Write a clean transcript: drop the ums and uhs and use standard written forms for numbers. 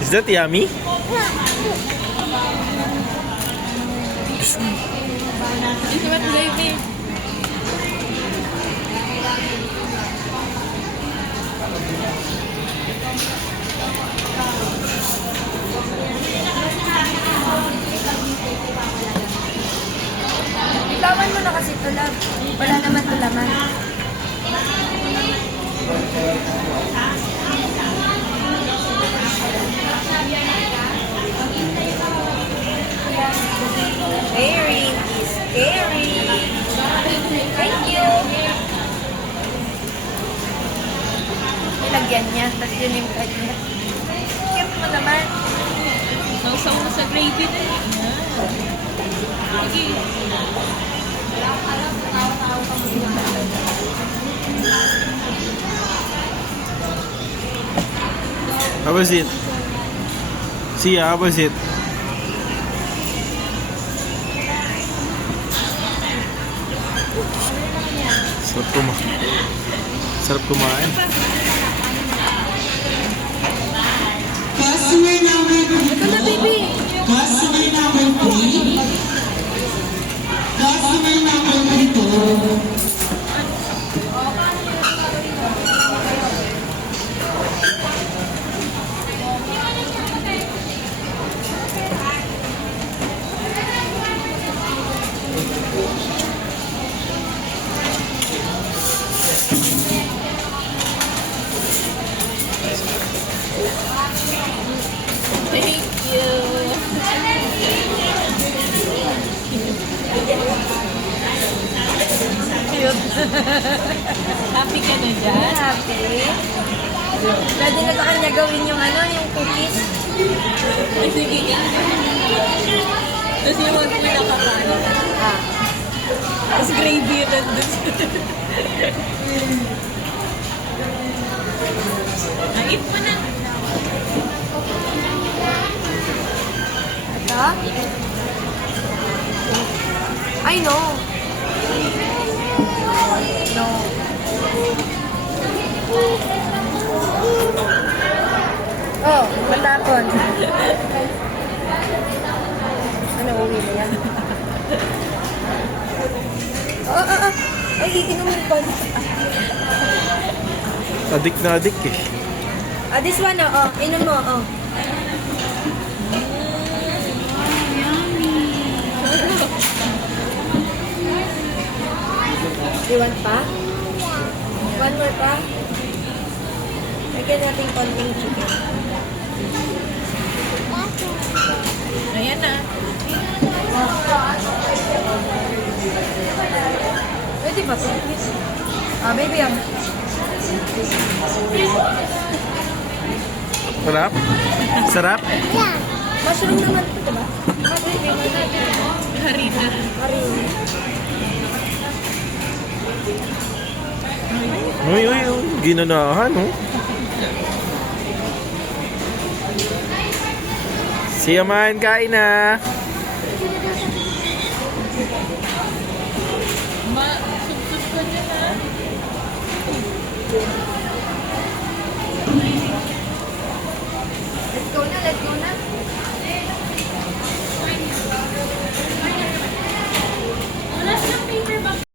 Is that yummy? Ito what baby? Itawan mo na kasi ito, love. Wala naman ito laman. Sharing is caring. Thank you. Nilagyan niya, tapos yun yung kanya. Cute mo naman. Sausaw mo sa gravy na yun. Sige. How was it? Sia, how was it? Sarap kumain. Customer number 3. Ito na, baby. Customer number 3. Customer number 3 po. Thank you. Cute. Happy ka na dyan? Happy. Pwede na ba kanya gawin yung ano, yung cookies? Ay, sige ka. Tapos yung wag mo nakakain. Ah. Tapos gravy yun nandun. Eat mo na. Ito? Ay, no. No. Oh, matapon. Ano, uwi na yan? Ay, inumin ko. Adik na adik eh. This one, inom mo, You want pa? One more pa? Lagyan natin konting chicken. Ayan na. Pwede ba ito? Baby, Sarap? Sarap? mushroom naman ito, diba? Baby, Harina. Marin. Uy, uy, uy. Ginanahan, oh. Siya man, kain na. Subsub ka dyan ha.